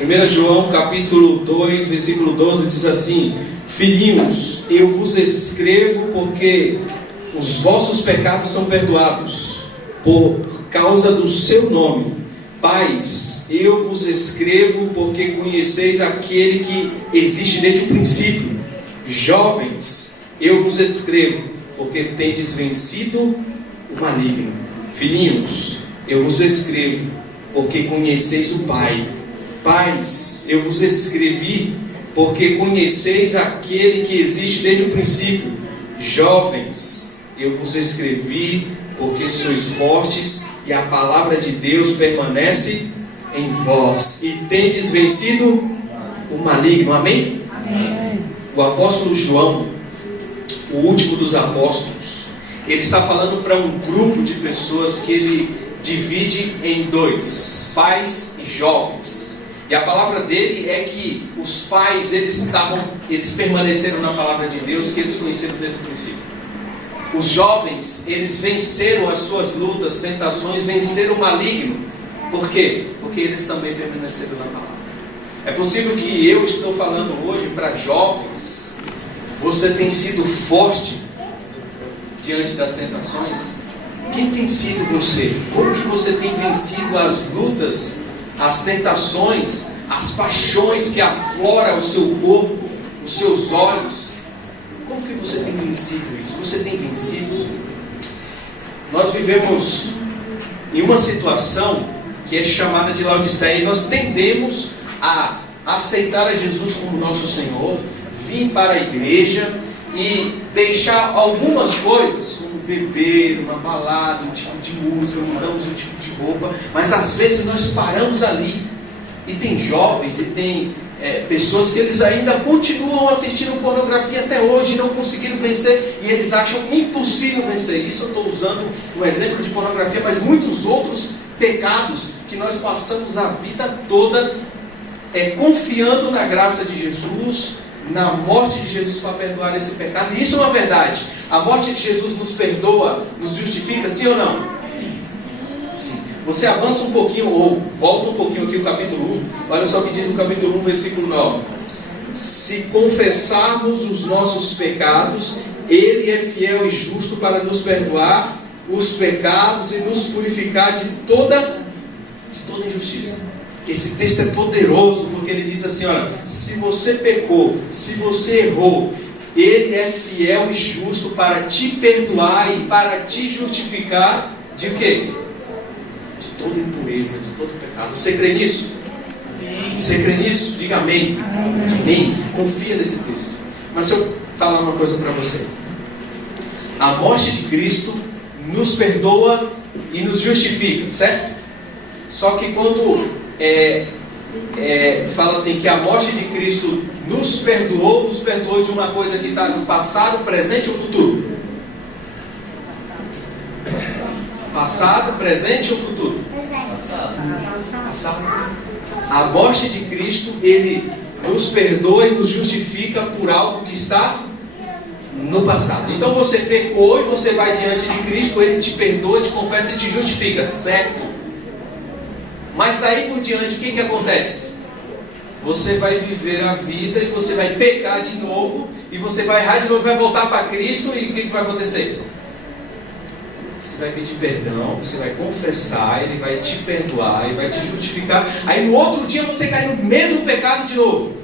1 João capítulo 2, versículo 12 diz assim: Filhinhos, eu vos escrevo porque os vossos pecados são perdoados por causa do seu nome. Pais, eu vos escrevo porque conheceis aquele que existe desde o princípio. Jovens, eu vos escrevo porque tendes vencido o maligno. Filhinhos, eu vos escrevo porque conheceis o Pai. Pais, eu vos escrevi porque conheceis aquele que existe desde o princípio. Jovens, eu vos escrevi porque sois fortes e a palavra de Deus permanece em vós e tendes vencido o maligno. Amém? Amém. O apóstolo João, o último dos apóstolos, ele está falando para um grupo de pessoas que ele divide em dois: pais e jovens. E a palavra dele é que os pais, eles permaneceram na palavra de Deus, que eles conheceram desde o princípio. Os jovens, eles venceram as suas lutas, tentações, venceram o maligno. Por quê? Porque eles também permaneceram na palavra. É possível que eu estou falando hoje para jovens. Você tem sido forte diante das tentações? Quem tem sido você? Como que você tem vencido as lutas, as tentações, as paixões que afloram o seu corpo, os seus olhos? Como que você tem vencido isso? Você tem vencido? Nós vivemos em uma situação que é chamada de Laodiceia, e nós tendemos a aceitar a Jesus como nosso Senhor, vir para a igreja e deixar algumas coisas, como beber, uma balada, um tipo de música, mudamos um tipo de roupa, mas às vezes nós paramos ali. E tem jovens e tem pessoas que eles ainda continuam assistindo pornografia até hoje, não conseguiram vencer, e eles acham impossível vencer isso. Eu estou usando um exemplo de pornografia, mas muitos outros pecados que nós passamos a vida toda confiando na graça de Jesus, na morte de Jesus para perdoar esse pecado. E isso é uma verdade. A morte de Jesus nos perdoa, nos justifica, sim ou não? Sim. Você avança um pouquinho, ou volta um pouquinho aqui o capítulo 1. Olha só o que diz o capítulo 1, versículo 9. Se confessarmos os nossos pecados, Ele é fiel e justo para nos perdoar os pecados e nos purificar de toda injustiça. Esse texto é poderoso, porque ele diz assim: olha, se você pecou, se você errou, Ele é fiel e justo para te perdoar e para te justificar de o quê? De toda impureza, de todo pecado. Você crê nisso? Amém. Você crê nisso? Diga amém. Amém. Confia nesse texto. Mas se eu falar uma coisa para você: a morte de Cristo nos perdoa e nos justifica, certo? Só que quando fala assim que a morte de Cristo nos perdoou de uma coisa que está no passado, presente ou futuro? Passado, presente ou futuro? Passado. A morte de Cristo, Ele nos perdoa e nos justifica por algo que está no passado. Então você pecou e você vai diante de Cristo, Ele te perdoa, te confessa e te justifica, certo? Mas daí por diante, o que acontece? Você vai viver a vida e você vai pecar de novo, e você vai errar de novo, vai voltar para Cristo, e o que vai acontecer? Você vai pedir perdão, você vai confessar, Ele vai te perdoar e vai te justificar. Aí no outro dia você cai no mesmo pecado de novo.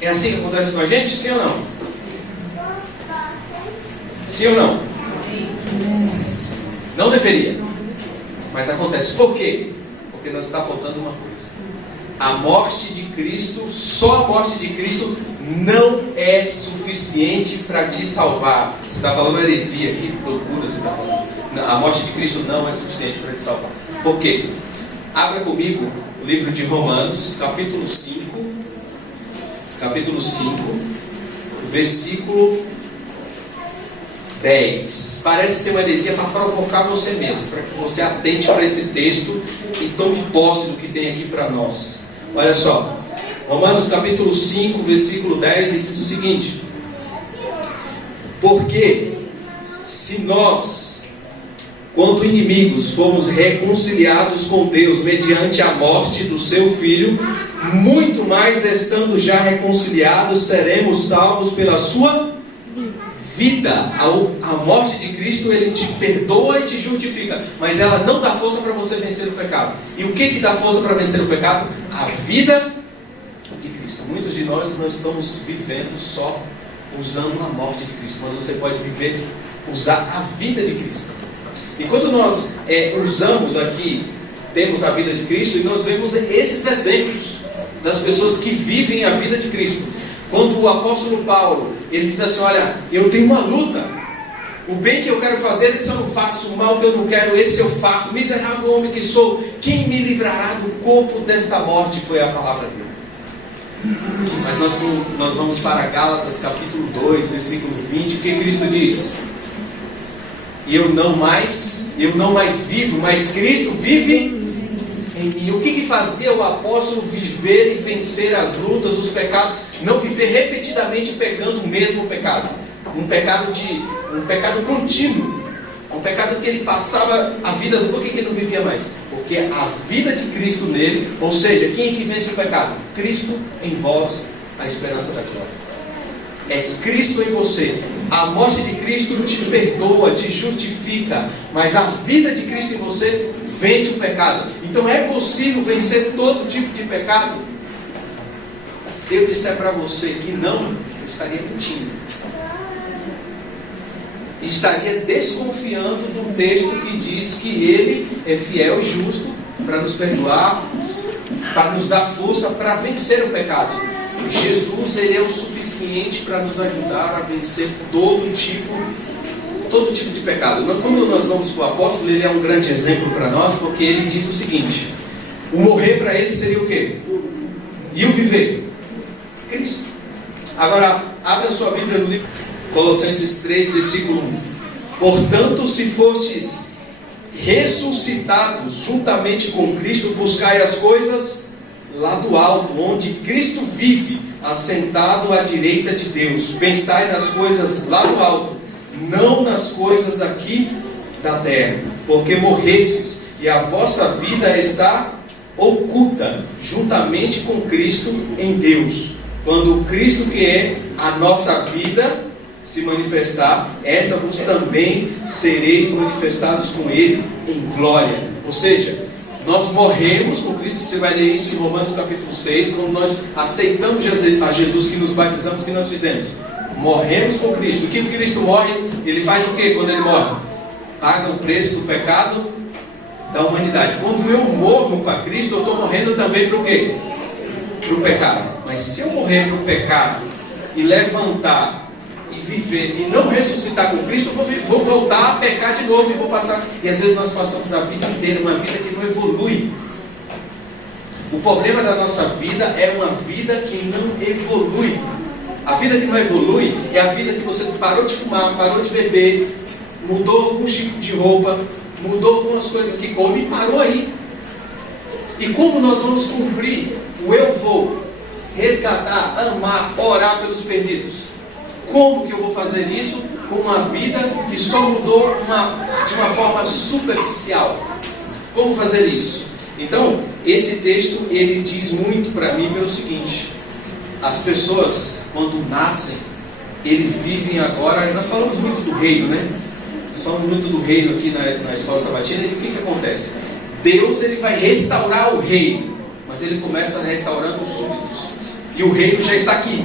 É assim que acontece com a gente? Sim ou não? Sim ou não? Não deveria, mas acontece. Por quê? Porque nós está faltando uma coisa. A morte de Cristo, só a morte de Cristo não é suficiente para te salvar. Você está falando heresia, que loucura você está falando. A morte de Cristo não é suficiente para te salvar. Por quê? Abra comigo o livro de Romanos, capítulo 5, versículo 10. Parece ser uma heresia para provocar você mesmo, para que você atente para esse texto e tome posse do que tem aqui para nós. Olha só, Romanos capítulo 5, versículo 10, e diz o seguinte: porque se nós quanto inimigos, fomos reconciliados com Deus mediante a morte do seu Filho, muito mais estando já reconciliados, seremos salvos pela sua vida. A morte de Cristo, ele te perdoa e te justifica, mas ela não dá força para você vencer o pecado. E o que dá força para vencer o pecado? A vida de Cristo. Muitos de nós não estamos vivendo só usando a morte de Cristo, mas você pode usar a vida de Cristo. E quando nós usamos aqui, temos a vida de Cristo, e nós vemos esses exemplos das pessoas que vivem a vida de Cristo. Quando o apóstolo Paulo, ele diz assim: olha, eu tenho uma luta, o bem que eu quero fazer, esse eu não faço, o mal que eu não quero, esse eu faço, miserável homem que sou, quem me livrará do corpo desta morte? Foi a palavra dele. Mas nós vamos para Gálatas capítulo 2, versículo 20, o que Cristo diz? E eu não mais vivo, mas Cristo vive em mim. O que fazia o apóstolo viver e vencer as lutas, os pecados? Não viver repetidamente pecando o mesmo pecado. Um pecado contínuo. Um pecado que ele passava a vida. Por que ele não vivia mais? Porque a vida de Cristo nele, ou seja, quem é que vence o pecado? Cristo em vós, a esperança da glória. É Cristo em você. A morte de Cristo te perdoa, te justifica, mas a vida de Cristo em você vence o pecado. Então é possível vencer todo tipo de pecado? Se eu disser para você que não, eu estaria mentindo. Estaria desconfiando do texto que diz que Ele é fiel e justo para nos perdoar, para nos dar força para vencer o pecado. Jesus, ele é o suficiente para nos ajudar a vencer todo tipo de pecado. Quando nós vamos para o apóstolo, ele é um grande exemplo para nós, porque ele diz o seguinte: o morrer para ele seria o quê? E o viver? Cristo. Agora, abra sua Bíblia no livro Colossenses 3, versículo 1. Portanto, se fortes ressuscitados juntamente com Cristo, buscai as coisas lá do alto, onde Cristo vive, assentado à direita de Deus. Pensai nas coisas lá do alto, não nas coisas aqui da terra, porque morrestes, e a vossa vida está oculta, juntamente com Cristo em Deus. Quando Cristo, que é a nossa vida, se manifestar, esta vos também sereis manifestados com Ele em glória. Ou seja, nós morremos com Cristo. Você vai ler isso em Romanos capítulo 6, quando nós aceitamos a Jesus, que nos batizamos, que nós fizemos? Morremos com Cristo. O que Cristo morre? Ele faz o que quando Ele morre? Paga o preço do pecado da humanidade. Quando eu morro com Cristo, eu estou morrendo também para o quê? Para o pecado. Mas se eu morrer para o pecado e levantar e viver e não ressuscitar com Cristo, eu vou voltar a pecar de novo e vou passar. E às vezes nós passamos a vida inteira uma vida que não evolui. O problema da nossa vida é uma vida que não evolui. A vida que não evolui é a vida que você parou de fumar, parou de beber, mudou algum tipo de roupa, mudou algumas coisas que come e parou aí. E como nós vamos cumprir o eu vou resgatar, amar, orar pelos perdidos? Como que eu vou fazer isso com uma vida que só mudou de uma forma superficial? Como fazer isso? Então, esse texto, ele diz muito para mim pelo seguinte: as pessoas, quando nascem, eles vivem agora. Nós falamos muito do reino, né? Nós falamos muito do reino aqui na escola sabatina. E o que acontece? Deus, ele vai restaurar o reino, mas ele começa restaurando os súditos. E o reino já está aqui.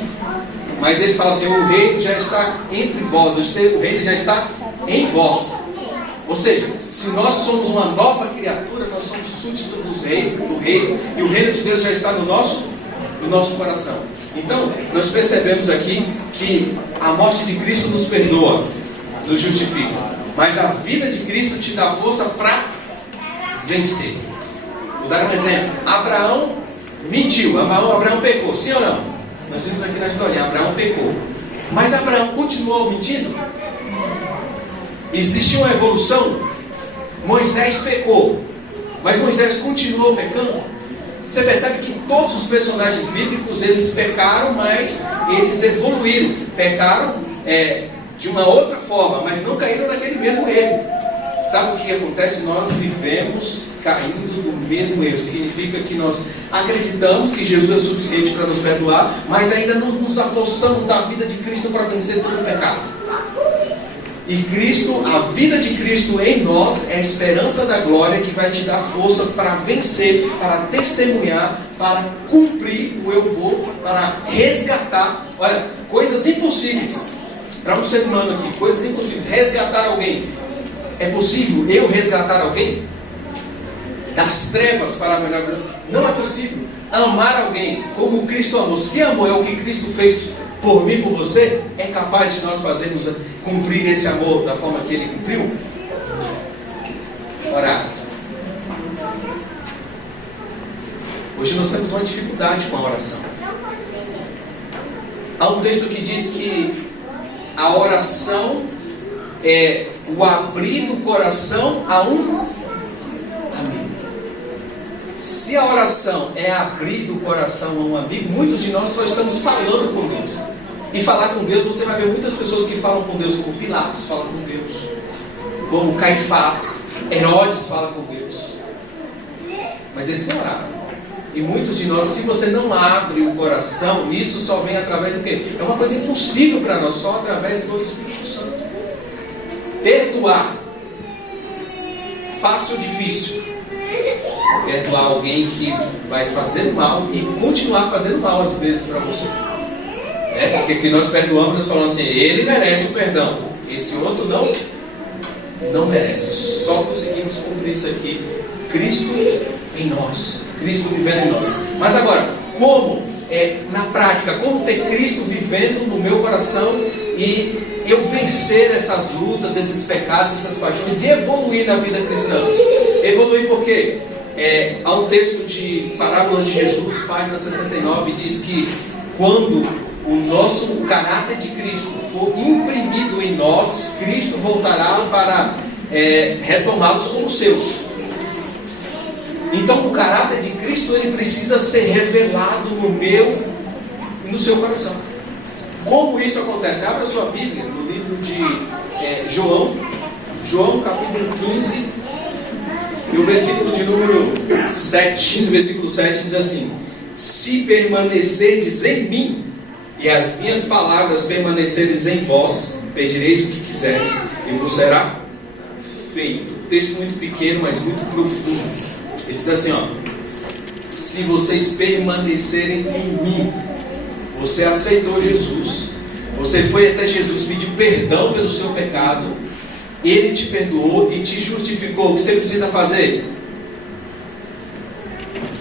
Mas ele fala assim: o reino já está entre vós, o reino já está em vós. Ou seja, se nós somos uma nova criatura, nós somos súditos do reino, e o reino de Deus já está no nosso coração. Então, nós percebemos aqui que a morte de Cristo nos perdoa, nos justifica, mas a vida de Cristo te dá força para vencer. Vou dar um exemplo. Abraão mentiu, Abraão pecou, sim ou não? Nós vimos aqui na história, Abraão pecou. Mas Abraão continuou mentindo? Existe uma evolução. Moisés pecou, mas Moisés continuou pecando. Você percebe que todos os personagens bíblicos, eles pecaram, mas eles evoluíram. Pecaram de uma outra forma, mas não caíram naquele mesmo erro. Sabe o que acontece? Nós vivemos caindo do mesmo erro. Significa que nós acreditamos que Jesus é suficiente para nos perdoar, mas ainda não nos apossamos da vida de Cristo para vencer todo o pecado. E Cristo, a vida de Cristo em nós é a esperança da glória que vai te dar força para vencer, para testemunhar, para cumprir o eu vou, para resgatar, olha, coisas impossíveis para um ser humano aqui, coisas impossíveis. Resgatar alguém. É possível eu resgatar alguém das trevas para a melhor vida? Não é possível. Amar alguém como Cristo amou, se amou, é o que Cristo fez por mim, por você, é capaz de nós fazermos cumprir esse amor da forma que Ele cumpriu? Orar. Hoje nós temos uma dificuldade com a oração. Há um texto que diz que a oração é o abrir do coração a um amigo. Se a oração é abrir do coração a um amigo, muitos de nós só estamos falando com Deus. E falar com Deus, você vai ver muitas pessoas que falam com Deus, como Pilatos fala com Deus, como Caifás, Herodes fala com Deus. Mas eles não oraram. E muitos de nós, se você não abre o coração, isso só vem através do quê? É uma coisa impossível para nós, só através do Espírito Santo. Perdoar. Fácil ou difícil? Perdoar alguém que vai fazer mal e continuar fazendo mal às vezes para você. Porque que nós perdoamos, nós falamos assim, ele merece o perdão, esse outro não merece. Só conseguimos cumprir isso aqui, Cristo em nós, Cristo vivendo em nós. Mas agora, como na prática, como ter Cristo vivendo no meu coração e eu vencer essas lutas, esses pecados, essas paixões e evoluir na vida cristã? Evoluir por quê? Há um texto de Parábolas de Jesus, página 69, diz que quando o caráter de Cristo for imprimido em nós, Cristo voltará para retomá-los como seus. Então o caráter de Cristo ele precisa ser revelado no meu e no seu coração. Como isso acontece? Abra sua Bíblia no livro de João capítulo 15 e o versículo de número 7. Esse versículo 7 diz assim: se permanecerdes em mim e as minhas palavras permanecerdes em vós, pedireis o que quiseres e vos será feito. Texto muito pequeno, mas muito profundo. Ele diz assim, se vocês permanecerem em mim, você aceitou Jesus, você foi até Jesus, pediu perdão pelo seu pecado, Ele te perdoou e te justificou. O que você precisa fazer?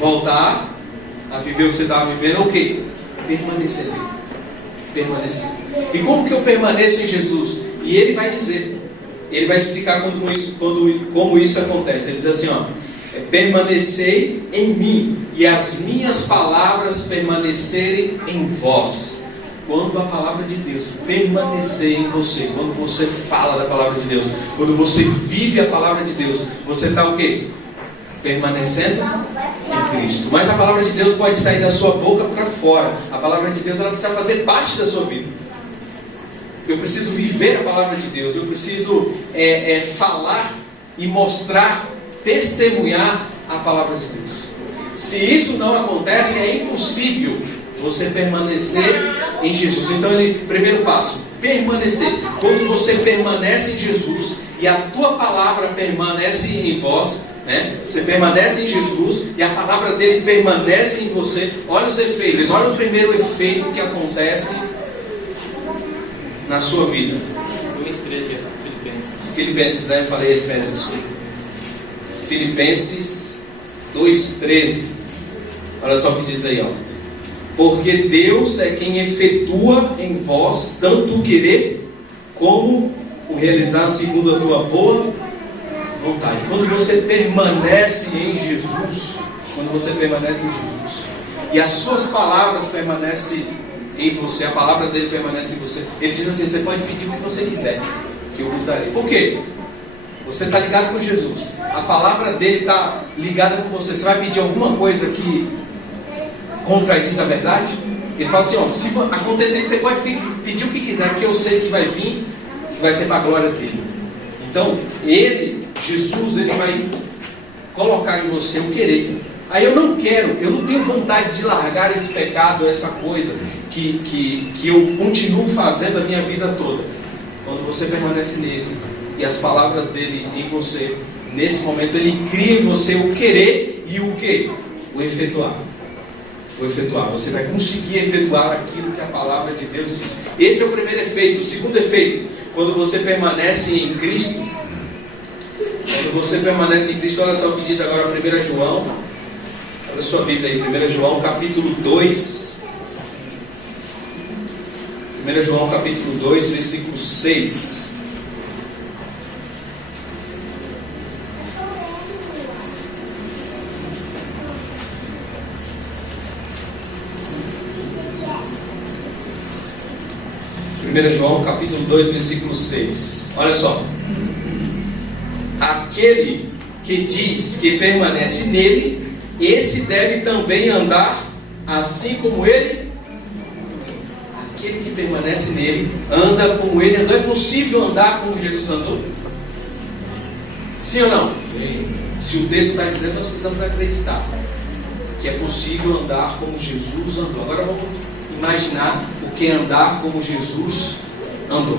Voltar a viver o que você estava vivendo, ou o quê? Permanecer nele. Permanecer. E como que eu permaneço em Jesus? E Ele vai dizer, Ele vai explicar como isso acontece. Ele diz assim, permanecei em mim e as minhas palavras permanecerem em vós. Quando a palavra de Deus permanecer em você, quando você fala da palavra de Deus, quando você vive a palavra de Deus, você está o quê? Permanecendo em Cristo. Mas a palavra de Deus pode sair da sua boca para fora. A palavra de Deus ela precisa fazer parte da sua vida. Eu preciso viver a palavra de Deus. Eu preciso falar e mostrar, testemunhar a palavra de Deus. Se isso não acontece, é impossível você permanecer em Jesus. Então, primeiro passo, permanecer. Quando você permanece em Jesus e a tua palavra permanece em vós, você permanece em Jesus e a palavra dele permanece em você. Olha os efeitos. Olha o primeiro efeito que acontece na sua vida. 2:13, Filipenses, eu falei Efésios, desculpa. Filipenses 2:13. Olha só o que diz aí, porque Deus é quem efetua em vós tanto o querer como o realizar segundo a tua boa vontade. Quando você permanece em Jesus, e as suas palavras permanecem em você, a palavra dele permanece em você, ele diz assim, você pode pedir o que você quiser, que eu vos darei. Por quê? Você está ligado com Jesus, a palavra dele está ligada com você. Você vai pedir alguma coisa que contradiz a verdade? Ele fala assim, se acontecer isso, você pode pedir o que quiser, porque eu sei que vai vir, que vai ser para a glória dele. Então, ele Jesus ele vai colocar em você o querer. Aí eu não tenho vontade de largar esse pecado, essa coisa que eu continuo fazendo a minha vida toda. Quando você permanece nele e as palavras dele em você, nesse momento ele cria em você o querer e o quê? O efetuar. O efetuar. Você vai conseguir efetuar aquilo que a palavra de Deus diz. Esse é o primeiro efeito. O segundo efeito, quando você permanece em Cristo. Quando você permanece em Cristo, olha só o que diz agora 1 João. Olha a sua Bíblia aí, 1 João capítulo 2. 1 João capítulo 2, versículo 6. João capítulo 2, versículo 6. Olha só. Aquele que diz que permanece nele, esse deve também andar assim como ele. Aquele que permanece nele, anda como ele andou. É possível andar como Jesus andou? Sim ou não? Sim. Se o texto está dizendo, nós precisamos acreditar que é possível andar como Jesus andou. Agora vamos imaginar o que é andar como Jesus andou.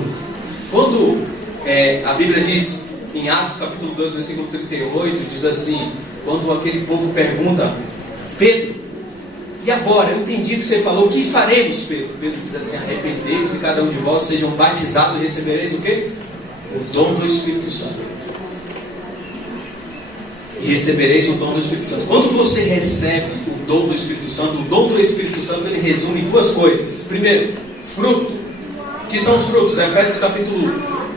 Quando a Bíblia diz em Atos capítulo 2, versículo 38, diz assim, quando aquele povo pergunta, Pedro, e agora? Eu entendi o que você falou, o que faremos, Pedro? Pedro diz assim, arrependei-vos e cada um de vós sejam batizados e recebereis o quê? O dom do Espírito Santo. E recebereis o dom do Espírito Santo. Quando você recebe o dom do Espírito Santo, o dom do Espírito Santo ele resume em duas coisas. Primeiro, fruto. Que são os frutos?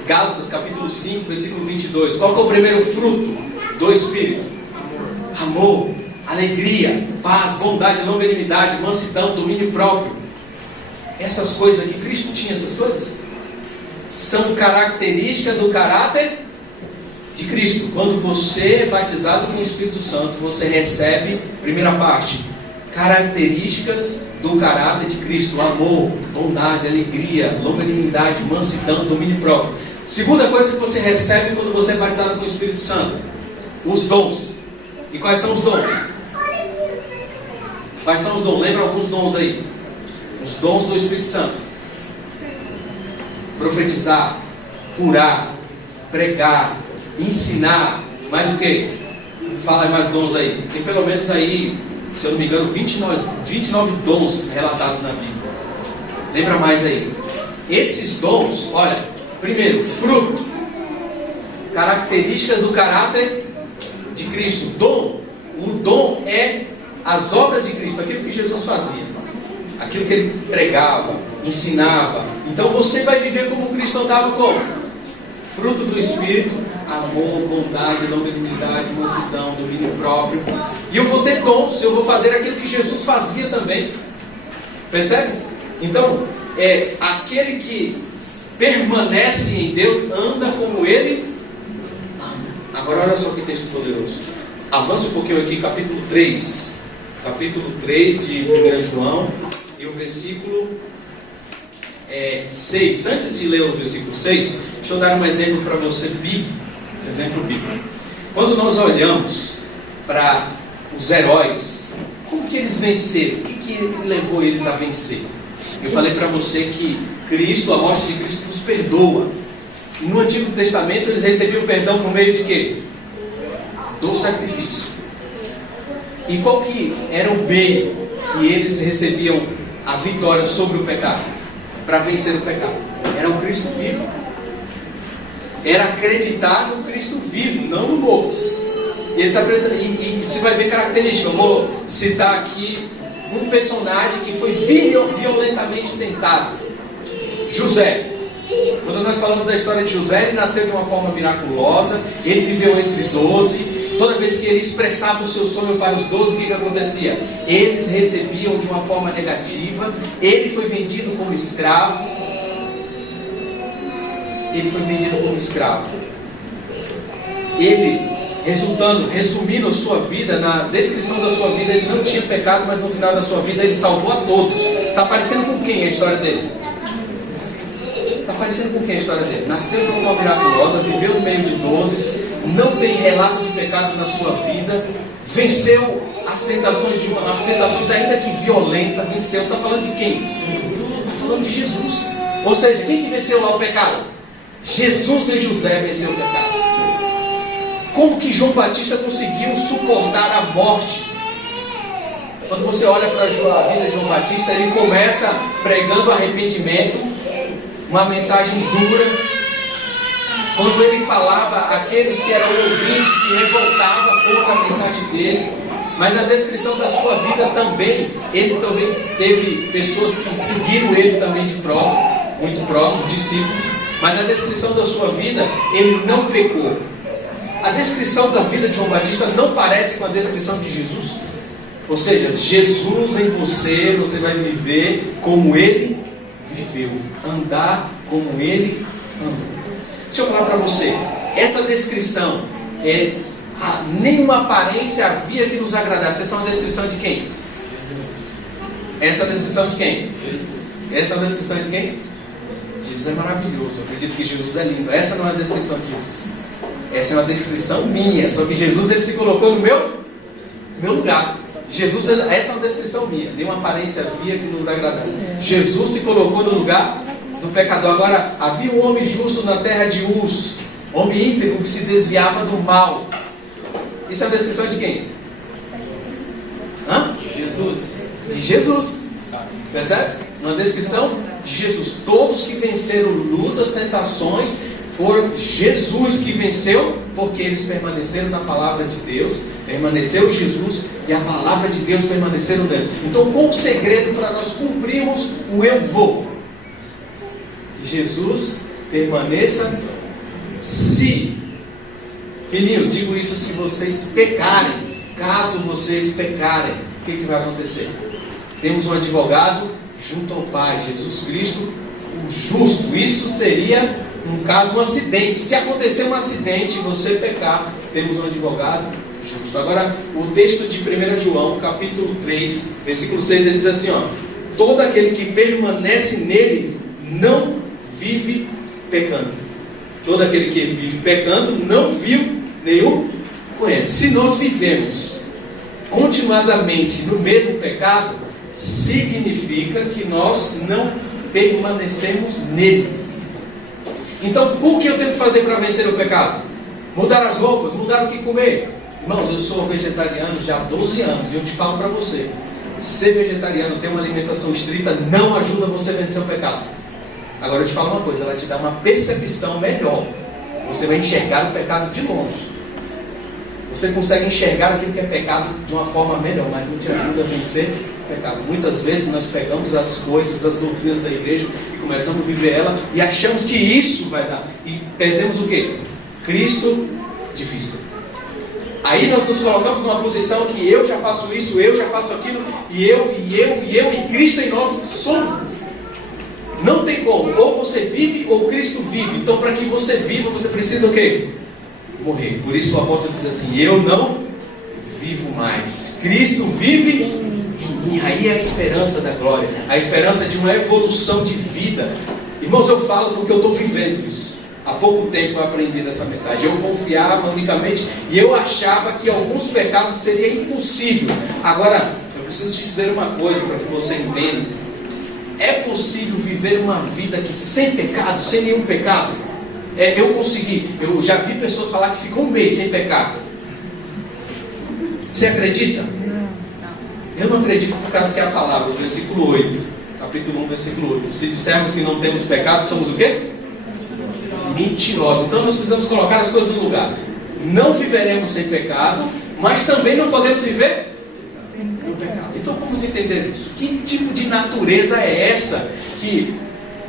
Gálatas capítulo 5, versículo 22. Qual que é o primeiro fruto do Espírito? Amor, alegria, paz, bondade, longanimidade, mansidão, domínio próprio. Essas coisas aqui, Cristo tinha essas coisas? São características do caráter de Cristo. Quando você é batizado com o Espírito Santo, você recebe, primeira parte, características do caráter de Cristo: amor, bondade, alegria, longanimidade, mansidão, domínio próprio. Segunda coisa que você recebe quando você é batizado com o Espírito Santo: os dons. E quais são os dons? Quais são os dons? Lembra alguns dons aí? Os dons do Espírito Santo: profetizar, curar, pregar, ensinar. Mais o que? Fala aí mais dons aí. Tem pelo menos aí, se eu não me engano, 29 dons relatados na Bíblia. Lembra mais aí. Esses dons, olha, primeiro, fruto, características do caráter de Cristo. Dom, o dom é as obras de Cristo, aquilo que Jesus fazia, aquilo que ele pregava, ensinava. Então você vai viver como Cristo andava, como? Fruto do Espírito: amor, bondade, longanimidade, mansidão, domínio próprio. E eu vou ter dons, eu vou fazer aquilo que Jesus fazia também. Percebe? Então, aquele que permanece em Deus anda como ele anda. Agora olha só que texto poderoso. Avança um pouquinho aqui, capítulo 3. Capítulo 3 de 1 João, e o versículo 6. Antes de ler o versículo 6, deixa eu dar um exemplo para você bíblico. Exemplo bíblico. Quando nós olhamos para os heróis, como que eles venceram? O que levou eles a vencer? Eu falei para você que Cristo, a morte de Cristo, nos perdoa. No Antigo Testamento eles recebiam perdão por meio de quê? Do sacrifício. E qual que era o meio que eles recebiam a vitória sobre o pecado? Para vencer o pecado? Era o Cristo vivo. Era acreditar no Cristo vivo, não no morto. E você vai ver características. Eu vou citar aqui um personagem que foi violentamente tentado: José. Quando nós falamos da história de José, ele nasceu de uma forma miraculosa, ele viveu entre 12. Toda vez que ele expressava o seu sonho para os 12, o que acontecia? Eles recebiam de uma forma negativa. Ele foi vendido como escravo. Ele, resumindo a sua vida, na descrição da sua vida, ele não tinha pecado, mas no final da sua vida ele salvou a todos. Está parecendo com quem a história dele? Nasceu de uma forma miraculosa, viveu no meio de 12, não tem relato de pecado na sua vida, venceu as tentações ainda que violentas, venceu. Está falando de quem? Está falando de Jesus. Ou seja, quem que venceu lá o pecado? Jesus e José venceu o pecado. Como que João Batista conseguiu suportar a morte? Quando você olha para a vida de João Batista, ele começa pregando arrependimento, uma mensagem dura. Quando ele falava, aqueles que eram ouvintes se revoltavam contra a mensagem dele. Mas na descrição da sua vida também, ele também teve pessoas que seguiram ele também de próximo, muito próximo, discípulos. Mas na descrição da sua vida, ele não pecou. A descrição da vida de João Batista não parece com a descrição de Jesus. Ou seja, Jesus em você, você vai viver como ele viveu, andar como ele andou. Deixa eu falar para você, essa descrição nenhuma aparência havia que nos agradasse. Essa é uma descrição de quem? Essa é a descrição de quem? Essa é a descrição de quem? Jesus é maravilhoso, eu acredito que Jesus é lindo. Essa não é a descrição de Jesus. Essa é uma descrição minha, só que Jesus ele se colocou no meu lugar. Jesus, essa é uma descrição minha. Nenhuma aparência havia que nos agradasse. Jesus se colocou no lugar do pecador. Agora, havia um homem justo na terra de Uz, homem íntegro que se desviava do mal. Isso é a descrição de quem? De Jesus. De Jesus. Percebe? Uma descrição de Jesus. Todos que venceram lutas, tentações, foram Jesus que venceu, porque eles permaneceram na palavra de Deus, permaneceu Jesus e a palavra de Deus permaneceram nele. Então, qual o segredo para nós cumprirmos o eu vou? Que Jesus permaneça. Se, filhinhos, digo isso, se vocês pecarem, caso vocês pecarem, o que vai acontecer? Temos um advogado junto ao Pai, Jesus Cristo, o justo. Isso seria, no caso, um acidente. Se acontecer um acidente e você pecar, temos um advogado justo. Agora, o texto de 1 João, capítulo 3, versículo 6, ele diz assim, todo aquele que permanece nele não vive pecando. Todo aquele que vive pecando não viu nenhum conhece. Se nós vivemos continuadamente no mesmo pecado, significa que nós não permanecemos nele. Então, o que eu tenho que fazer para vencer o pecado? Mudar as roupas, mudar o que comer. Irmãos, eu sou vegetariano já há 12 anos e eu te falo para você, ser vegetariano, ter uma alimentação estrita, não ajuda você a vencer o pecado. Agora eu te falo uma coisa, ela te dá uma percepção melhor. Você vai enxergar o pecado de longe. Você consegue enxergar aquilo que é pecado de uma forma melhor, mas não te ajuda a vencer o pecado. Muitas vezes nós pegamos as coisas, as doutrinas da igreja e começamos a viver ela e achamos que isso vai dar. E perdemos o quê? Cristo de vista. Aí nós nos colocamos numa posição que eu já faço isso, eu já faço aquilo, e Cristo em nós somos. Não tem como, ou você vive ou Cristo vive. Então, para que você viva, você precisa o quê? Morrer. Por isso o apóstolo diz assim: eu não vivo mais, Cristo vive em mim. Aí é a esperança da glória, a esperança de uma evolução de vida. Irmãos, eu falo porque eu estou vivendo isso. Há pouco tempo eu aprendi nessa mensagem. Eu confiava unicamente e eu achava que alguns pecados seria impossível. Agora, eu preciso te dizer uma coisa para que você entenda. É possível viver uma vida que sem pecado, sem nenhum pecado? Eu consegui. Eu já vi pessoas falar que ficam um mês sem pecado. Você acredita? Eu não acredito por causa que é a palavra, versículo 8, capítulo 1, versículo 8. Se dissermos que não temos pecado, somos o quê? Mentirosos. Então nós precisamos colocar as coisas no lugar. Não viveremos sem pecado, mas também não podemos viver no pecado. Então vamos entender isso. Que tipo de natureza é essa que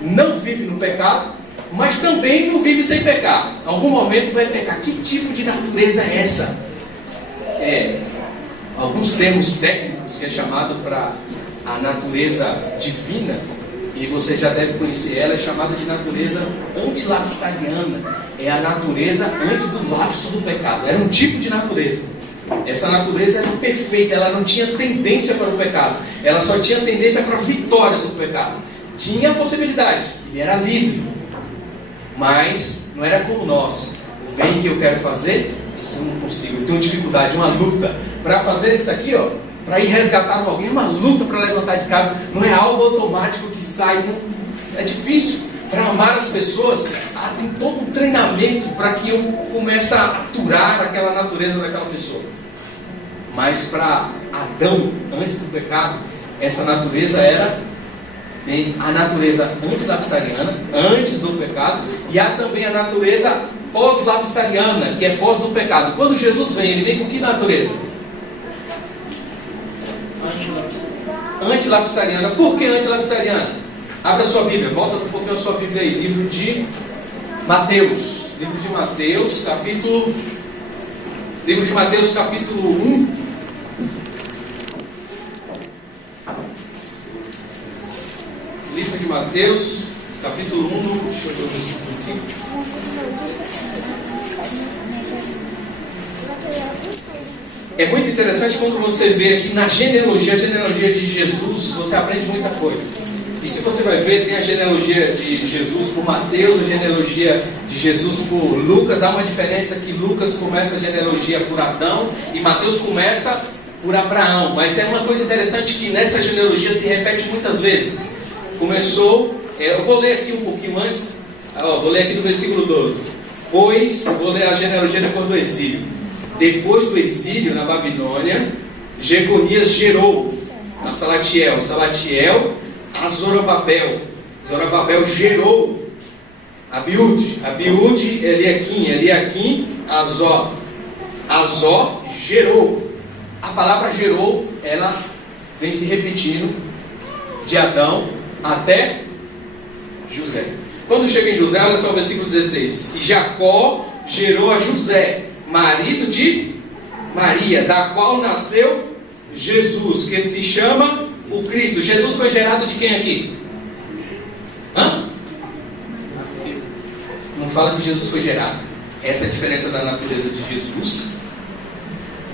não vive no pecado, mas também não vive sem pecar? Em algum momento vai pecar. Que tipo de natureza é essa? Alguns termos técnicos que é chamado para a natureza divina, e você já deve conhecer ela, é chamada de natureza antilapsariana. É a natureza antes do lapso do pecado. Era um tipo de natureza. Essa natureza era perfeita, ela não tinha tendência para o pecado, ela só tinha tendência para vitória sobre o pecado. Tinha a possibilidade, ele era livre, mas não era como nós. bem que eu quero fazer, isso eu não consigo. Eu tenho dificuldade, uma luta. Para fazer isso aqui, ó, para ir resgatar alguém, é uma luta para levantar de casa. Não é algo automático que sai. Não, é difícil. Para amar as pessoas, tem todo um treinamento para que eu comece a aturar aquela natureza daquela pessoa. Mas para Adão, antes do pecado, essa natureza era a natureza antilapsariana, antes do pecado, e há também a natureza pós-lapsariana, que é pós do pecado. Quando Jesus vem, ele vem com que natureza? Antilapsariana. Por que antilapsariana? Abra sua Bíblia, volta um pouquinho a sua Bíblia aí, livro de Mateus. Livro de Mateus, capítulo 1. Livro de Mateus, capítulo 1, deixa eu ver o versículo aqui. É muito interessante quando você vê aqui na genealogia, a genealogia de Jesus, você aprende muita coisa. E se você vai ver, tem a genealogia de Jesus por Mateus, a genealogia de Jesus por Lucas. Há uma diferença que Lucas começa a genealogia por Adão e Mateus começa por Abraão. Mas é uma coisa interessante que nessa genealogia se repete muitas vezes. Começou, eu vou ler aqui um pouquinho antes, vou ler aqui no versículo 12. Vou ler a genealogia depois do exílio. Depois do exílio na Babilônia, Jeconias gerou a Salatiel, a Zorobabel gerou Abiúde, Eliaquim, Azor gerou. A palavra gerou, ela vem se repetindo de Adão até José. Quando chega em José, olha só o versículo 16. E Jacó gerou a José, marido de Maria, da qual nasceu Jesus, que se chama o Cristo. Jesus foi gerado de quem aqui? Não fala que Jesus foi gerado. Essa é a diferença da natureza de Jesus.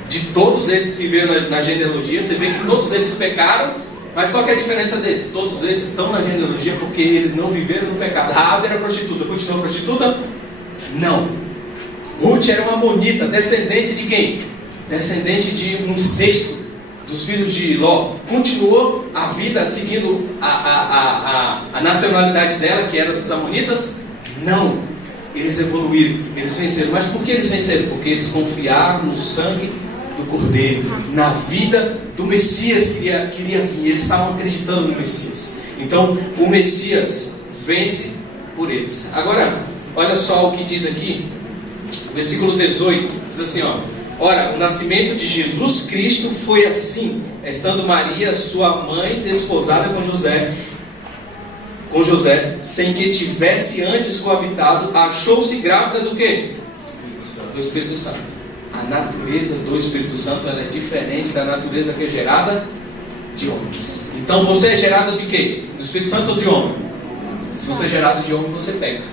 De todos esses que veio na genealogia, você vê que todos eles pecaram. Mas qual que é a diferença desses? Todos esses estão na genealogia porque eles não viveram no pecado. Raabe era prostituta, continuou prostituta? Não. Ruth era uma amonita, descendente de quem? Descendente de um incesto dos filhos de Ló. Continuou a vida seguindo a nacionalidade dela, que era dos amonitas? Não. Eles evoluíram, eles venceram. Mas por que eles venceram? Porque eles confiaram no sangue do Cordeiro, na vida do Messias que queria vir. Eles estavam acreditando no Messias. Então o Messias vence por eles. Agora, olha só o que diz aqui, versículo 18, diz assim, ora, o nascimento de Jesus Cristo foi assim, estando Maria, sua mãe, desposada com José, sem que tivesse antes coabitado, achou-se grávida do quê? Do Espírito Santo. A natureza do Espírito Santo, ela é diferente da natureza que é gerada de homens. Então você é gerado de quê? Do Espírito Santo ou de homem? Se você é gerado de homem, você peca.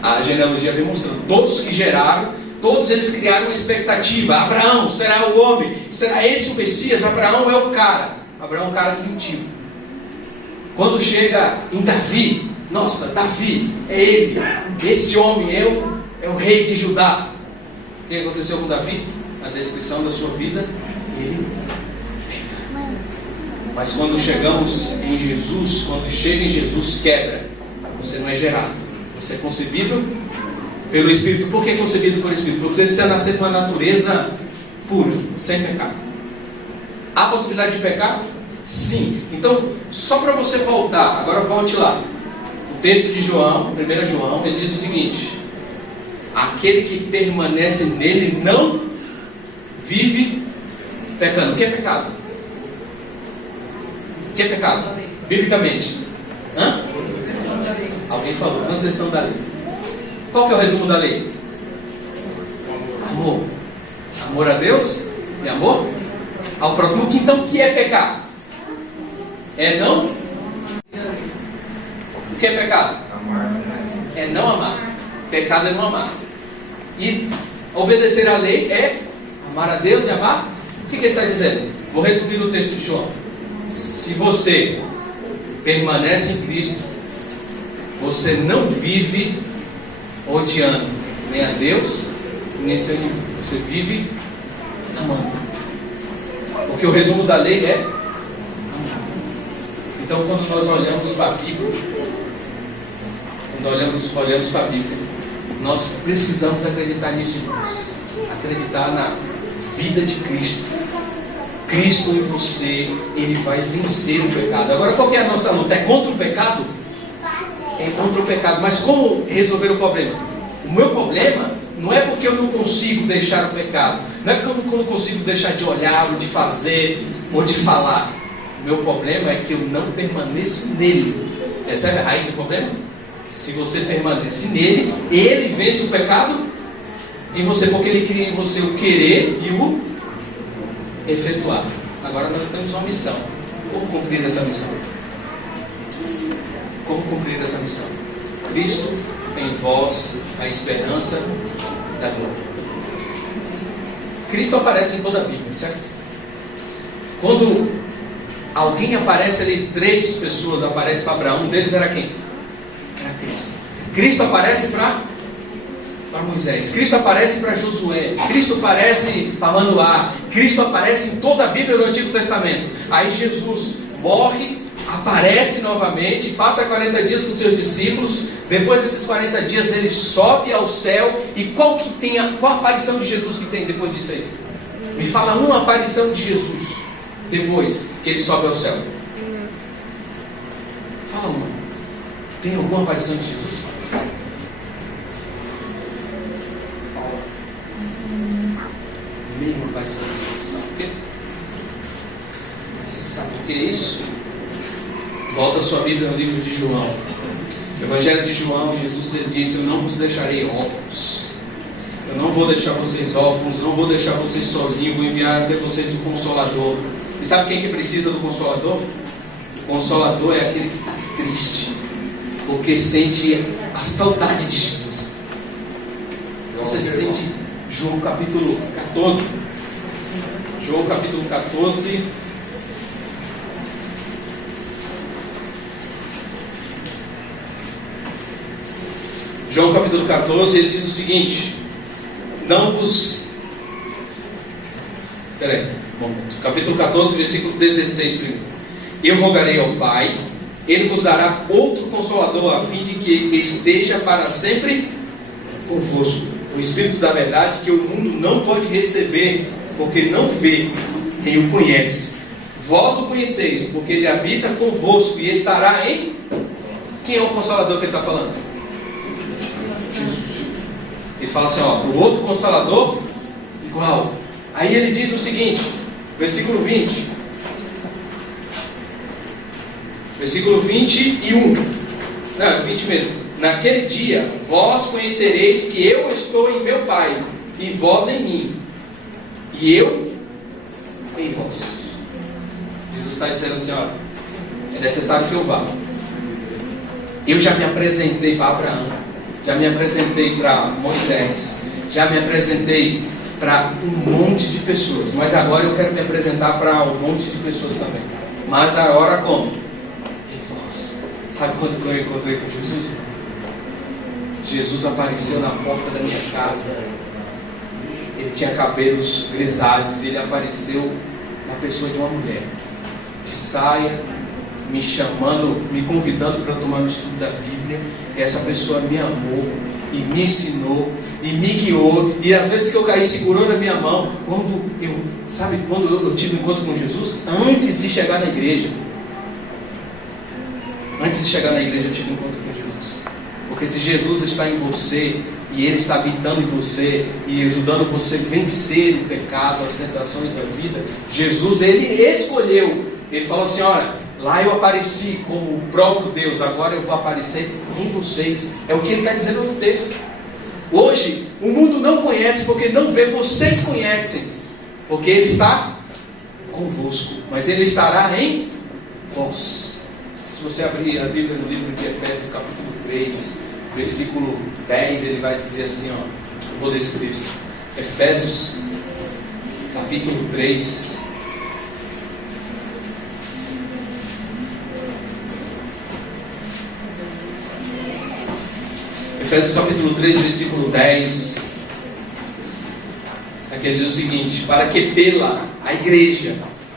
A genealogia vem mostrando, todos que geraram, todos eles criaram uma expectativa. Abraão será o homem, será esse o Messias? Abraão é o cara. Abraão é um cara que mentiu. Quando chega em Davi, nossa, Davi é ele, esse homem é o rei de Judá. O que aconteceu com Davi? A descrição da sua vida, ele peca. Mas quando chegamos em Jesus, quando chega em Jesus, quebra. Você não é gerado, você é concebido pelo Espírito. Por que concebido pelo Espírito? Porque você precisa nascer com a natureza pura, sem pecado. Há possibilidade de pecar? Sim. Então, só para você voltar, agora volte lá. O texto de João, 1 João, ele diz o seguinte: aquele que permanece nele não vive pecando. O que é pecado? O que é pecado? Biblicamente. Alguém falou, transgressão da lei. Qual que é o resumo da lei? Amor. Amor a Deus e amor ao próximo. Então, o que é pecado? É não? O que é pecado? É não amar. Pecado é não amar. E obedecer à lei é amar a Deus e amar. O que ele está dizendo? Vou resumir no texto de João. Se você permanece em Cristo, você não vive odiando, nem a Deus, nem seu inimigo. Você vive amando. Porque o resumo da lei é amar. Então, quando nós olhamos para a Bíblia, olhamos para a Bíblia, nós precisamos acreditar nisso, irmãos. Acreditar na vida de Cristo. Cristo em você, Ele vai vencer o pecado. Agora, qual que é a nossa luta? É contra o pecado? É contra o pecado. Mas como resolver o problema? O meu problema não é porque eu não consigo deixar o pecado. Não é porque eu não consigo deixar de olhar, ou de fazer, ou de falar. O meu problema é que eu não permaneço nele. Percebe a raiz do problema? Se você permanece nele, Ele vence o pecado em você, porque Ele cria em você o querer e o efetuar. Agora nós temos uma missão. Como cumprir essa missão? Como cumprir essa missão? Cristo em vós, a esperança da glória. Cristo aparece em toda a Bíblia, certo? Quando alguém aparece ali, 3 pessoas aparecem para Abraão, um deles era quem? Era Cristo. Cristo aparece para Moisés, Cristo aparece para Josué, Cristo aparece para Manoá, Cristo aparece em toda a Bíblia do Antigo Testamento. Aí Jesus morre, aparece novamente, passa 40 dias com seus discípulos. Depois desses 40 dias ele sobe ao céu. E qual a aparição de Jesus que tem depois disso aí? Me fala uma aparição de Jesus depois que ele sobe ao céu. Fala uma. Tem alguma aparição de Jesus? Nenhuma aparição de Jesus. Sabe por quê? Sabe por que isso? Volta a sua Bíblia no livro de João. No Evangelho de João, Jesus ele disse: eu não vos deixarei órfãos. Eu não vou deixar vocês órfãos, não vou deixar vocês sozinhos, vou enviar até vocês o Consolador. E sabe quem que precisa do Consolador? O Consolador é aquele que está triste, porque sente a saudade de Jesus. Você sente João capítulo 14. João capítulo 14. João capítulo 14, ele diz o seguinte: capítulo 14, versículo 16 primeiro. Eu rogarei ao Pai, Ele vos dará outro Consolador, a fim de que esteja para sempre convosco. O Espírito da verdade, que o mundo não pode receber, porque não vê nem o conhece. Vós o conheceis, porque Ele habita convosco e estará em... Quem é o Consolador que ele está falando? Ele fala assim, o outro Consolador igual. Aí ele diz o seguinte, versículo 20. Versículo 21. Não, 20 mesmo. Naquele dia, vós conhecereis que eu estou em meu Pai, e vós em mim, e eu em vós. Jesus está dizendo assim, é necessário que eu vá. Eu já me apresentei para Abraão, já me apresentei para Moisés, já me apresentei para um monte de pessoas, mas agora eu quero me apresentar para um monte de pessoas também. Mas agora como? Em vós. Sabe quando eu encontrei com Jesus? Jesus apareceu na porta da minha casa. Ele tinha cabelos grisalhos e ele apareceu na pessoa de uma mulher, de saia, me chamando, me convidando para tomar um estudo da Bíblia. E essa pessoa me amou e me ensinou e me guiou. E às vezes que eu caí, segurou na minha mão. Quando eu tive um encontro com Jesus, antes de chegar na igreja, eu tive um encontro com Jesus. Porque se Jesus está em você e Ele está habitando em você e ajudando você a vencer o pecado, as tentações da vida, Jesus, Ele escolheu. Ele falou assim, olha, lá eu apareci como o próprio Deus, agora eu vou aparecer em vocês. É o que ele está dizendo no texto. Hoje, o mundo não conhece porque não vê, vocês conhecem. Porque Ele está convosco, mas Ele estará em vós. Se você abrir a Bíblia no livro de Efésios capítulo 3, versículo 10, ele vai dizer assim, eu vou ler esse texto. Efésios capítulo 3. Efésios capítulo 3, versículo 10. Aqui diz o seguinte: para que pela a igreja,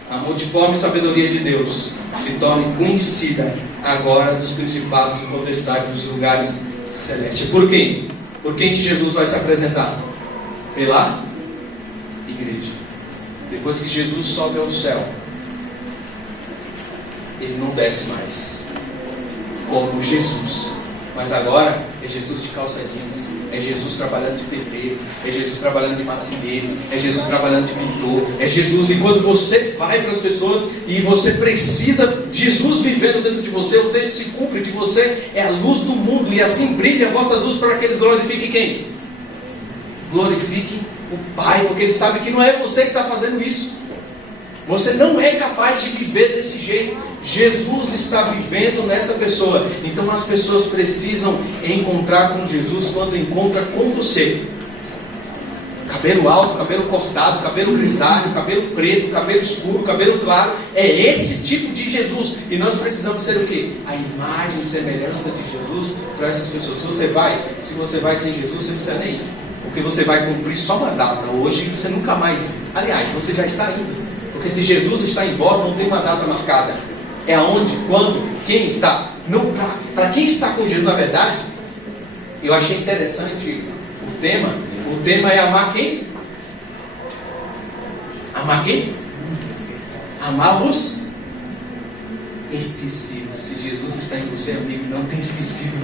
a multiforme sabedoria de Deus, se torne conhecida agora dos principados e potestades dos lugares celestes. Por quem? Por quem que Jesus vai se apresentar? Pela igreja. Depois que Jesus sobe ao céu, ele não desce mais como Jesus, mas agora é Jesus de calça jeans, é Jesus trabalhando de pedreiro, é Jesus trabalhando de marceneiro, é Jesus trabalhando de pintor, é Jesus. Enquanto você vai para as pessoas e você precisa, Jesus vivendo dentro de você, o texto se cumpre que você é a luz do mundo, e assim brilha a vossa luz para que eles glorifiquem quem? Glorifiquem o Pai, porque Ele sabe que não é você que está fazendo isso. Você não é capaz de viver desse jeito. Jesus está vivendo nesta pessoa. Então as pessoas precisam encontrar com Jesus quando encontra com você. Cabelo alto, cabelo cortado, cabelo grisalho, cabelo preto, cabelo escuro, cabelo claro. É esse tipo de Jesus. E nós precisamos ser o quê? A imagem e semelhança de Jesus para essas pessoas. Se você vai sem Jesus, você não precisa nem ir. Porque você vai cumprir só uma data. Hoje você nunca mais. Aliás, você já está indo. Porque se Jesus está em vós, não tem uma data marcada. É aonde, quando, quem está. Não para quem está com Jesus, na verdade, eu achei interessante o tema. O tema é amar quem? Amar quem? Amar os esquecidos. Se Jesus está em você, amigo, não tem esquecido.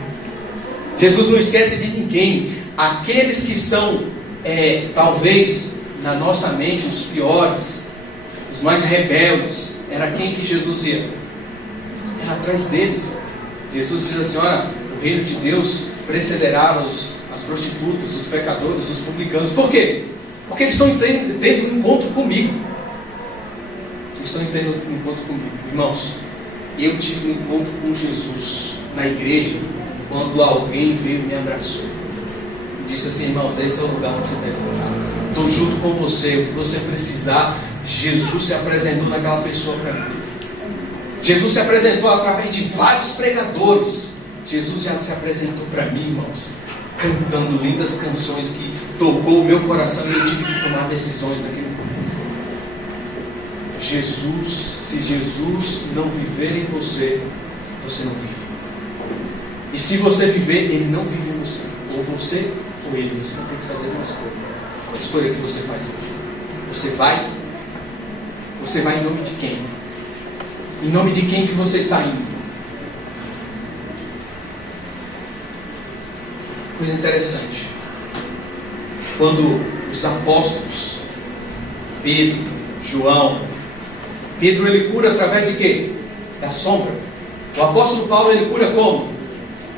Jesus não esquece de ninguém. Aqueles que são, talvez, na nossa mente, os piores, os mais rebeldes, era quem que Jesus ia? Era atrás deles. Jesus diz assim: olha, o reino de Deus precederá as prostitutas, os pecadores, os publicanos. Por quê? Porque eles estão tendo um encontro comigo. Eles estão tendo um encontro comigo. Irmãos, eu tive um encontro com Jesus na igreja quando alguém veio e me abraçou e disse assim: irmãos, esse é o lugar onde você deve morar. Estou junto com você, o que você precisar. Jesus se apresentou naquela pessoa para mim. Jesus se apresentou através de vários pregadores. Jesus já se apresentou para mim, irmãos, cantando lindas canções que tocou o meu coração, e eu tive que tomar decisões naquele momento. Se Jesus não viver em você, você não vive. E se você viver, Ele não vive em você. Ou você ou Ele. Você vai ter que fazer uma escolha. Qual a escolha que você faz hoje? Você vai em nome de quem? Em nome de quem que você está indo? Coisa interessante. Quando os apóstolos, Pedro, João, Pedro ele cura através de quê? Da sombra. O apóstolo Paulo ele cura como?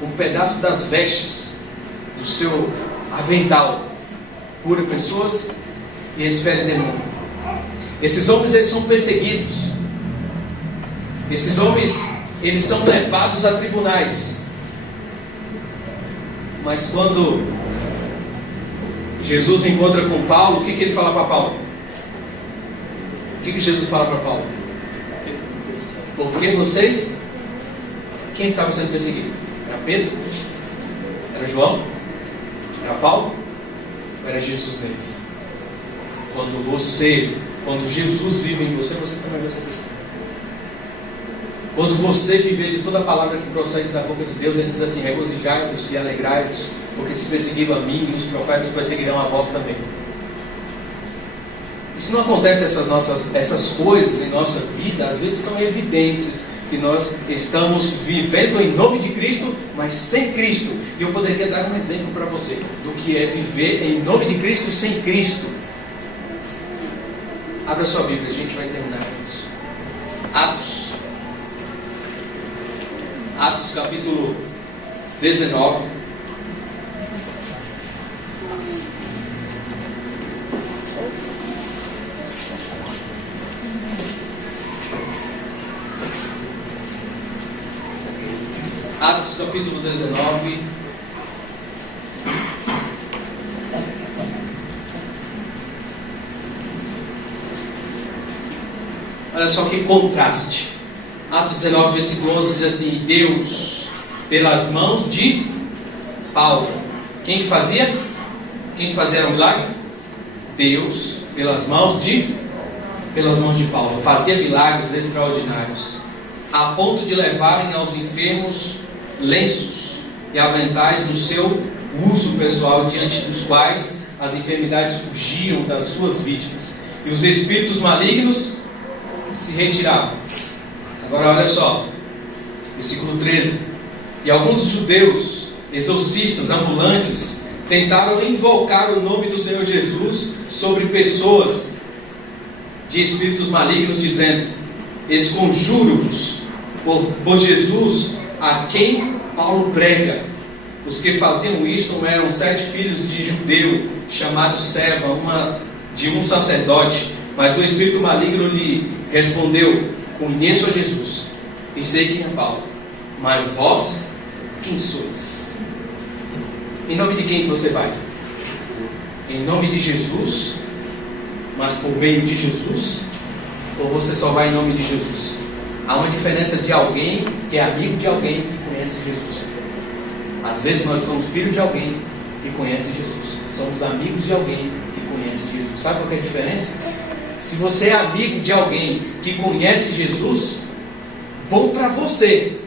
Um pedaço das vestes do seu avental. Cura pessoas e expele demônio. Esses homens eles são perseguidos. Esses homens eles são levados a tribunais. Mas quando Jesus encontra com Paulo, o que ele fala para Paulo? O que Jesus fala para Paulo? Porque vocês... Quem estava sendo perseguido? Era Pedro? Era João? Era Paulo? Ou era Jesus neles? Quando Jesus vive em você, você também vai ser perseguido. Quando você viver de toda a palavra que procede da boca de Deus, Ele diz assim: regozijai-vos e alegrai-vos, porque se perseguiram a mim, e os profetas perseguirão a vós também. E se não acontece essas coisas em nossa vida, às vezes são evidências que nós estamos vivendo em nome de Cristo, mas sem Cristo. E eu poderia dar um exemplo para você do que é viver em nome de Cristo sem Cristo. Abra sua Bíblia, a gente vai terminar isso. Atos capítulo 19. Atos capítulo 19. Olha só que contraste. Atos 19, versículo 11 diz assim: Deus, pelas mãos de Paulo, Quem que fazia? Quem que fazia o milagre? Deus, pelas mãos de Paulo. Fazia milagres extraordinários, a ponto de levarem aos enfermos lenços e aventais no seu uso pessoal, diante dos quais as enfermidades fugiam das suas vítimas e os espíritos malignos se retiravam. Agora olha só, versículo 13. E alguns judeus, exorcistas, ambulantes, tentaram invocar o nome do Senhor Jesus sobre pessoas de espíritos malignos, dizendo: esconjuro-vos por Jesus a quem Paulo prega. Os que faziam isto eram 7 filhos de judeu, chamados Seva, de um sacerdote. Mas o espírito maligno lhe respondeu: conheço a Jesus e sei quem é Paulo, mas vós quem sois? Em nome de quem você vai? Em nome de Jesus, mas por meio de Jesus? Ou você só vai em nome de Jesus? Há uma diferença de alguém que é amigo de alguém que conhece Jesus. Às vezes nós somos filhos de alguém que conhece Jesus, somos amigos de alguém que conhece Jesus. Sabe qual que é a diferença? Se você é amigo de alguém que conhece Jesus, bom para você,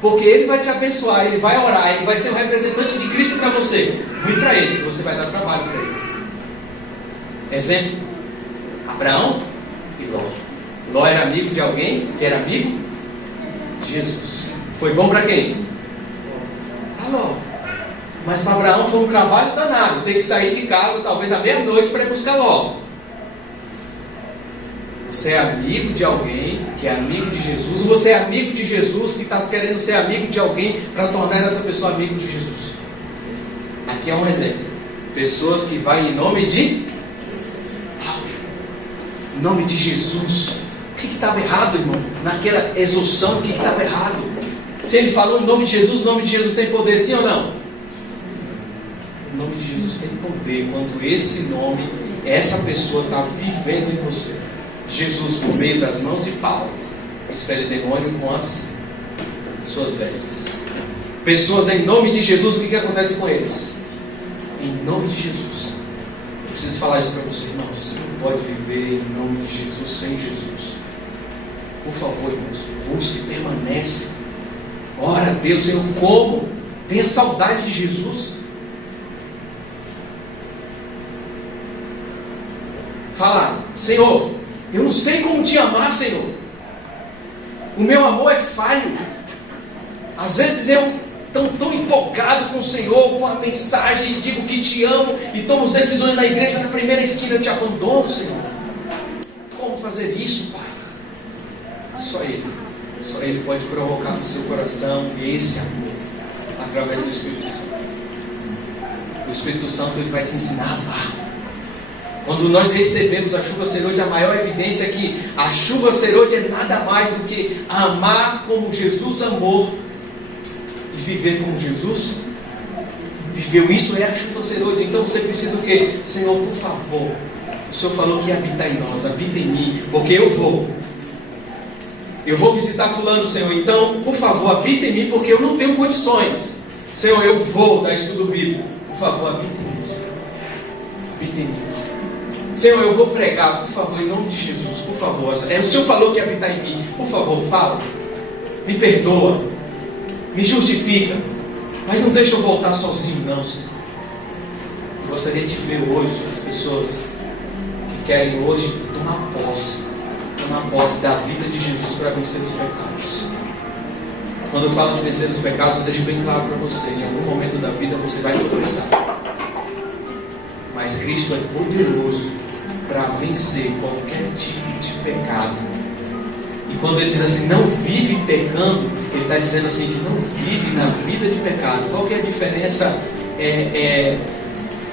porque ele vai te abençoar, ele vai orar, ele vai ser o representante de Cristo para você. Ruim para ele, que você vai dar trabalho para ele. Exemplo: Abraão e Ló. Ló era amigo de alguém que era amigo de Jesus. Foi bom para quem? Para Ló. Mas para Abraão foi um trabalho danado, ter que sair de casa talvez à meia-noite para ir buscar Ló. Você é amigo de alguém que é amigo de Jesus, ou você é amigo de Jesus que está querendo ser amigo de alguém para tornar essa pessoa amigo de Jesus? Aqui é um exemplo. Pessoas que vão em nome de Jesus. O que estava errado, irmão? Naquela exorção, o que estava errado? Se ele falou em nome de Jesus, o nome de Jesus tem poder, sim ou não? O nome de Jesus tem poder quando esse nome, essa pessoa está vivendo em você. Jesus, por meio das mãos de Paulo, expele demônio com as suas vestes. Pessoas em nome de Jesus, o que acontece com eles? Em nome de Jesus. Eu preciso falar isso para você, irmãos. Você não pode viver em nome de Jesus sem Jesus. Por favor, irmãos, busque, permanece. Ora a Deus, Senhor, como? Tenha saudade de Jesus. Fala: Senhor, eu não sei como te amar, Senhor. O meu amor é falho. Às vezes eu estou tão empolgado com o Senhor, com a mensagem, e digo que te amo, e tomo decisões na igreja, na primeira esquina eu te abandono, Senhor. Como fazer isso, Pai? Só Ele pode provocar no seu coração esse amor, através do Espírito Santo. O Espírito Santo, ele vai te ensinar a amar. Quando nós recebemos a chuva serôdia, a maior evidência é que a chuva serôdia é nada mais do que amar como Jesus amou e viver como Jesus viveu. Isso é a chuva serôdia. Então você precisa o quê? Senhor, por favor, o Senhor falou que habita em nós, habita em mim, porque eu vou visitar fulano, Senhor. Então, por favor, habita em mim, porque eu não tenho condições. Senhor, eu vou dar estudo bíblico. Por favor, habita em mim, Senhor. Habita em mim. Senhor, eu vou pregar, por favor, em nome de Jesus, por favor. O Senhor falou que habitar em mim, por favor, fala. Me perdoa, me justifica, mas não deixa eu voltar sozinho, não, Senhor. Eu gostaria de ver hoje as pessoas que querem hoje tomar posse da vida de Jesus para vencer os pecados. Quando eu falo de vencer os pecados, eu deixo bem claro para você: em algum momento da vida você vai tropeçar, mas Cristo é poderoso para vencer qualquer tipo de pecado. E quando ele diz assim, não vive pecando, ele está dizendo assim, que não vive na vida de pecado. Qual que é a diferença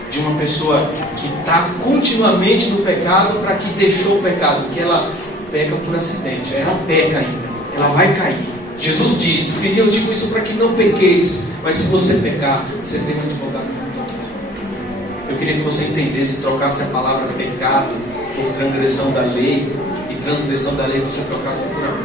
de uma pessoa que está continuamente no pecado para que deixou o pecado? Que ela peca por acidente, ela peca ainda, ela vai cair. Jesus disse: filho, eu digo isso para que não pequeis, mas se você pecar, você tem um advogado junto ao Pai. Eu queria que você entendesse, trocasse a palavra pecado por transgressão da lei, e transgressão da lei você trocasse por amor.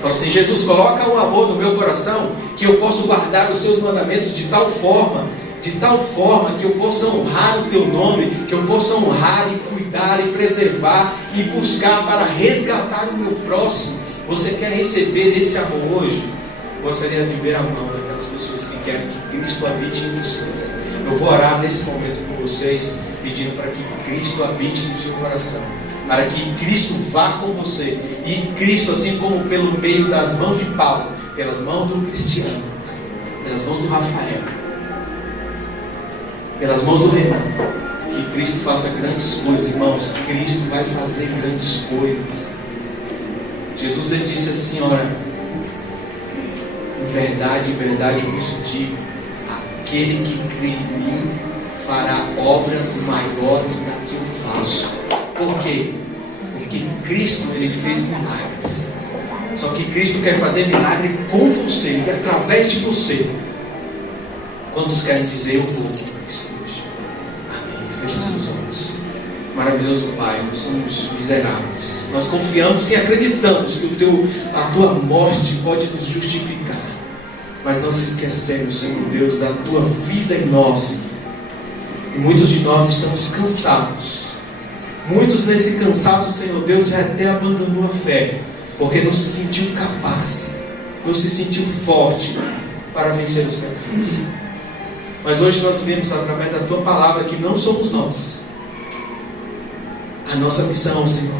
Falou assim: Jesus, coloca o amor no meu coração, que eu posso guardar os seus mandamentos de tal forma de tal forma que eu possa honrar o Teu nome, que eu possa honrar e cuidar e preservar e buscar para resgatar o meu próximo. Você quer receber esse amor hoje? Gostaria de ver a mão daquelas pessoas que querem que Cristo habite em vocês. Eu vou orar nesse momento com vocês, pedindo para que Cristo habite no seu coração, para que Cristo vá com você. E Cristo, assim como pelo meio das mãos de Paulo, pelas mãos do Cristiano, pelas mãos do Rafael, pelas mãos do Renan, que Cristo faça grandes coisas, irmãos. Cristo vai fazer grandes coisas. Jesus, ele disse assim, olha, em verdade eu vos digo, aquele que crê em mim fará obras maiores do que eu faço. Por quê? Porque Cristo, ele fez milagres. Só que Cristo quer fazer milagre com você e através de você. Quantos querem dizer eu vou com Cristo hoje? Amém. Feche seus olhos. Maravilhoso Pai, nós somos miseráveis. Nós confiamos e acreditamos que a Tua morte pode nos justificar. Mas nós esquecemos, Senhor Deus, da Tua vida em nós. E muitos de nós estamos cansados. Muitos nesse cansaço, Senhor Deus, já até abandonou a fé, porque não se sentiu capaz, não se sentiu forte para vencer os pecados. Mas hoje nós vemos através da Tua palavra que não somos nós. A nossa missão, Senhor,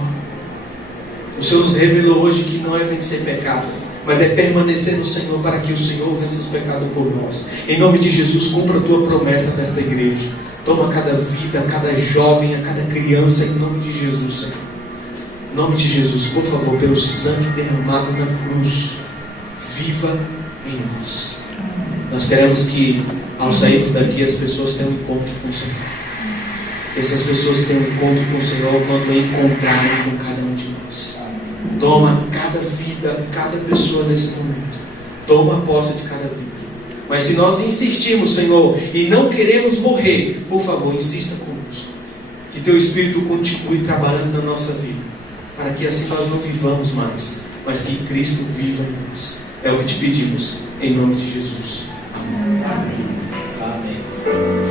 o Senhor nos revelou hoje que não é vencer pecado, mas é permanecer no Senhor, para que o Senhor vença os pecados por nós. Em nome de Jesus, cumpra a Tua promessa nesta igreja. Toma cada vida, cada jovem, a cada criança, em nome de Jesus, Senhor. Em nome de Jesus, por favor, pelo sangue derramado na cruz, viva em nós. Nós queremos que, ao sairmos daqui, as pessoas tenham um encontro com o Senhor. Que essas pessoas tenham um encontro com o Senhor quando encontrarem com cada um de nós. Toma cada vida, cada pessoa nesse momento. Toma posse de cada vida. Mas se nós insistirmos, Senhor, e não queremos morrer, por favor, insista conosco. Que Teu Espírito continue trabalhando na nossa vida, para que assim nós não vivamos mais, mas que Cristo viva em nós. É o que te pedimos, em nome de Jesus. Amém. Amém. Amém.